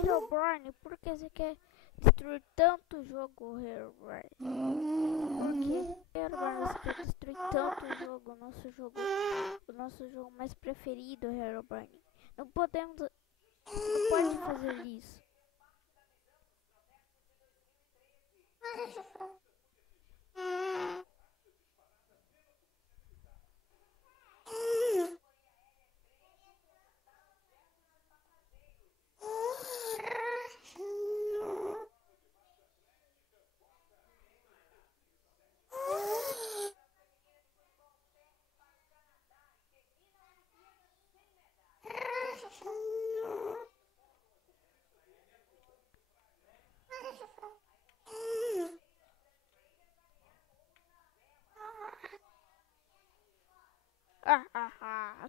Herobrine, por que você quer destruir tanto o jogo, Herobrine? Por que, Herobrine, você quer destruir tanto o jogo, o nosso jogo mais preferido, Herobrine? Não podemos, não pode fazer isso.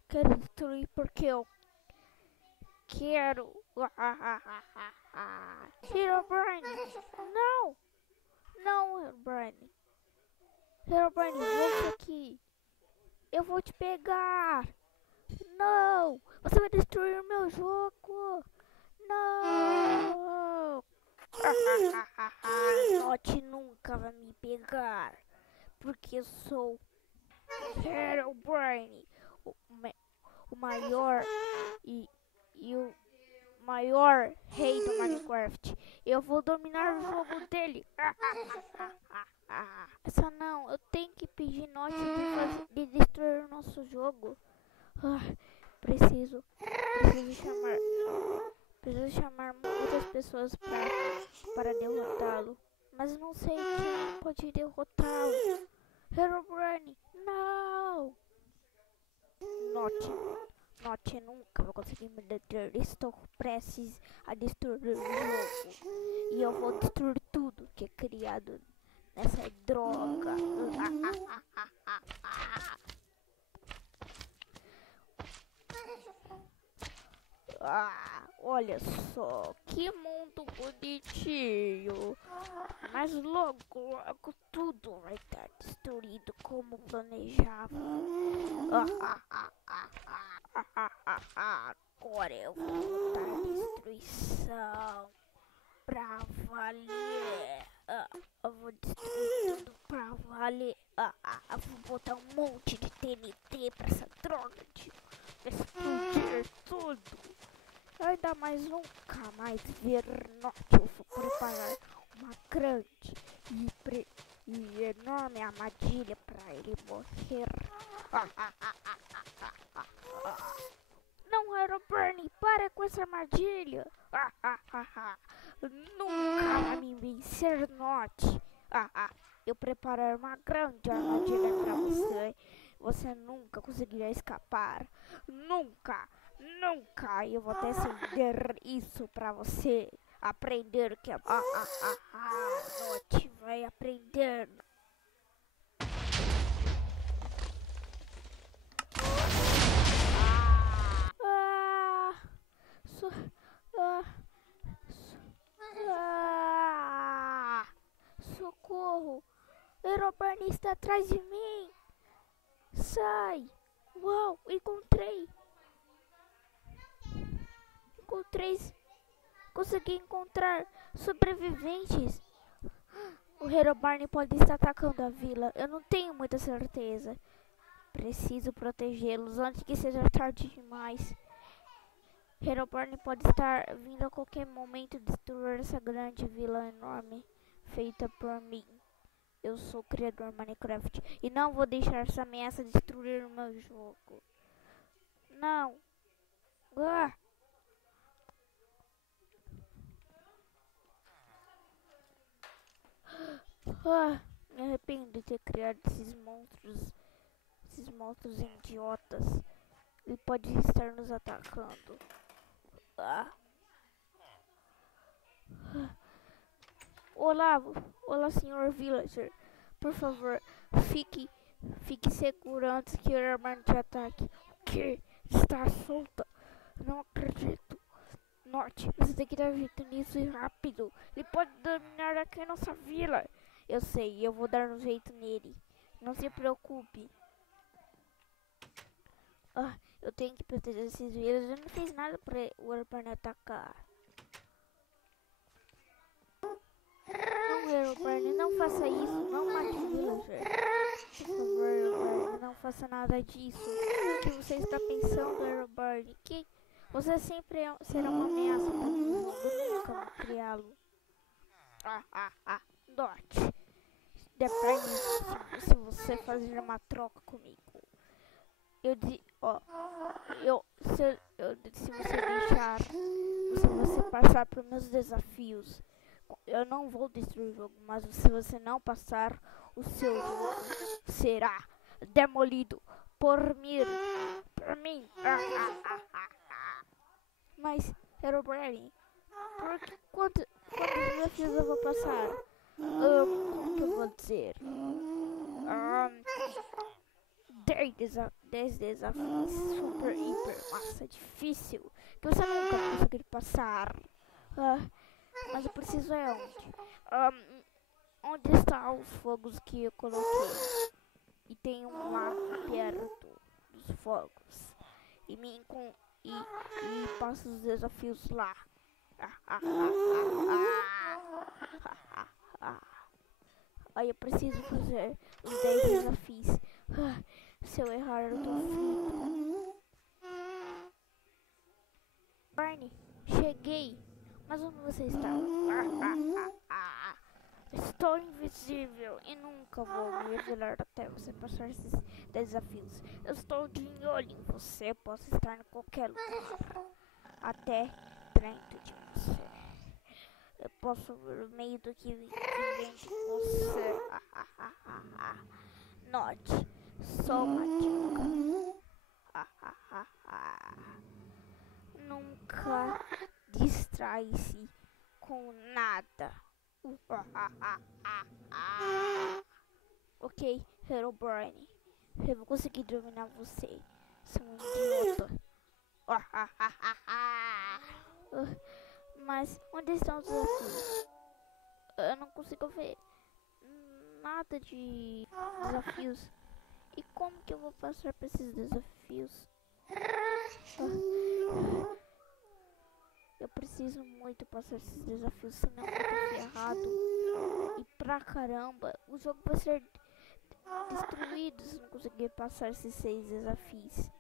Quero destruir porque eu quero. Herobrine, não, não, Herobrine. Herobrine, volte aqui. Eu vou te pegar. Não, você vai destruir o meu jogo. Não. Note nunca vai me pegar, porque eu sou Herobrine, o maior e o maior rei do Minecraft. Eu vou dominar o jogo dele. Essa não, eu tenho que pedir Note de destruir o nosso jogo. Preciso, preciso chamar muitas pessoas para derrotá-lo. Mas não sei quem pode derrotá-lo. Herobrine, não! Note nunca vai conseguir me deter. Estou prestes a destruir o jogo. E eu vou destruir tudo que é criado nessa droga. Olha só, que mundo bonitinho. Mas logo tudo vai estar destruído como planejava. Agora eu vou dar destruição pra valer. Eu vou destruir tudo pra valer. Eu vou botar um monte de TNT pra essa droga de explodir tudo. Ainda mais nunca mais ver Note. Eu vou preparar uma grande e enorme armadilha pra ele morrer. Não, Herobrine, para com essa armadilha. Nunca vai me vencer, Note. Eu preparar uma grande armadilha pra você. Você nunca conseguirá escapar. Nunca, nunca. Eu vou até acender isso pra você aprender que é. Note vai aprender. Socorro! Herobrine está atrás de mim! Sai! Uau! Encontrei! Consegui encontrar sobreviventes! O Herobrine pode estar atacando a vila. Eu não tenho muita certeza. Preciso protegê-los antes que seja tarde demais. Herobrine pode estar vindo a qualquer momento destruir essa grande vila enorme feita por mim. Eu sou o criador Minecraft e não vou deixar essa ameaça destruir o meu jogo. Não. Me arrependo de ter criado esses monstros idiotas. Ele pode estar nos atacando. Olá, senhor Villager. Por favor, fique seguro antes que o Herobrine te ataque. O que? Está solta? Não acredito. Note, você tem que dar jeito nisso e rápido. Ele pode dominar aqui a nossa vila. Eu sei, eu vou dar um jeito nele. Não se preocupe. Eu tenho que proteger esses vilas. Eu não fiz nada para o Herobrine atacar. Herobrine, não faça isso. Não mate o villager. Por favor, Herobrine, não faça nada disso. O que você está pensando, Herobrine? Que você sempre será uma ameaça para mim. Eu nunca vou criá-lo. Note. Depende se você fazer uma troca comigo. Se você deixar você passar por meus desafios, eu não vou destruir o jogo, mas se você não passar, o seu jogo será demolido por mim. Mas, Herobrine, quantos desafios eu vou passar? Como que eu vou dizer? 10 desafios super, hiper, massa, difícil, que você nunca vai conseguir passar. Mas eu preciso onde? Onde estão os fogos que eu coloquei? E tem um lá perto dos fogos. E passo os desafios lá. Aí eu preciso fazer os 10 desafios. Se eu errar, eu tô frito. Barney, cheguei. Mas onde você está? Estou invisível e nunca vou me revelar até você passar esses desafios. Eu estou de olho em você. Posso estar em qualquer lugar. Até dentro de você. Eu posso ver o meio do que vem de você. Note, sou uma dica. Nunca distrai-se com nada. Ok, Herobrine. Eu vou conseguir dominar você. Sou um idiota. Mas onde estão os desafios? Eu não consigo ver nada de desafios. E como que eu vou passar por esses desafios? Eu preciso muito passar esses desafios, senão eu tô ferrado. E pra caramba, o jogo vai ser destruído se não conseguir passar esses 6 desafios.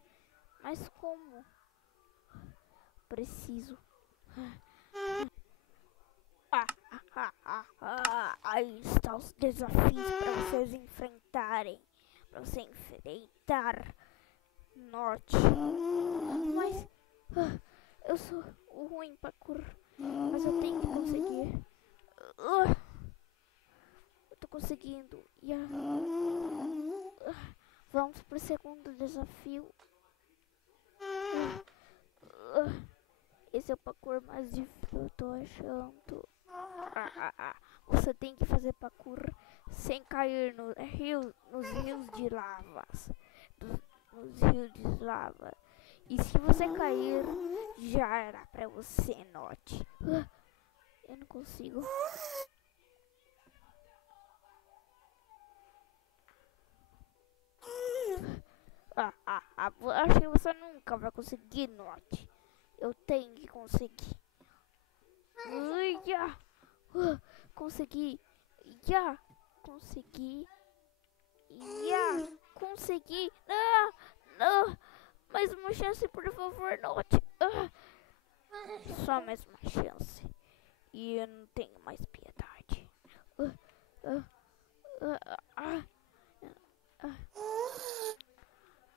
Mas como? Preciso. Aí estão os desafios para vocês enfrentarem. Para você enfrentar Norte. Mas eu sou o ruim parkour. Mas eu tenho que conseguir. Eu tô conseguindo. Vamos pro segundo desafio. Esse é o parkour mais difícil, eu tô achando. Você tem que fazer parkour sem cair nos rios de lavas. Nos rios de lava. E se você cair, já era pra você, note. Eu não consigo. Acho que você nunca vai conseguir, note. Eu tenho que conseguir. Consegui. Consegui. Consegui. Não. Mais uma chance, por favor, note. Só mais uma chance. E eu não tenho mais piedade.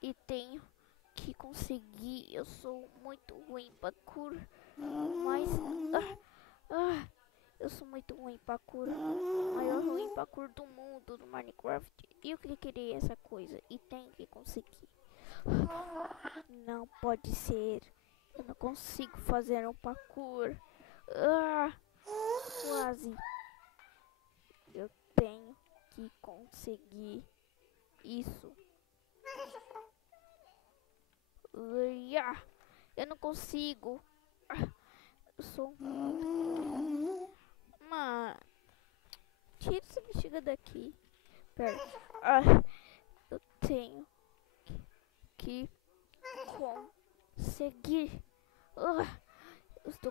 E tenho que conseguir. Eu sou muito ruim em parkour. Mas eu sou muito ruim em parkour. Maior ruim em parkour do mundo do Minecraft. E eu criei essa coisa e tenho que conseguir. Não pode ser. Eu não consigo fazer um parkour. Quase. Eu tenho que conseguir isso. Eu não consigo. Eu sou uma. Tira essa bexiga daqui. Pera. Eu tenho que conseguir. Eu estou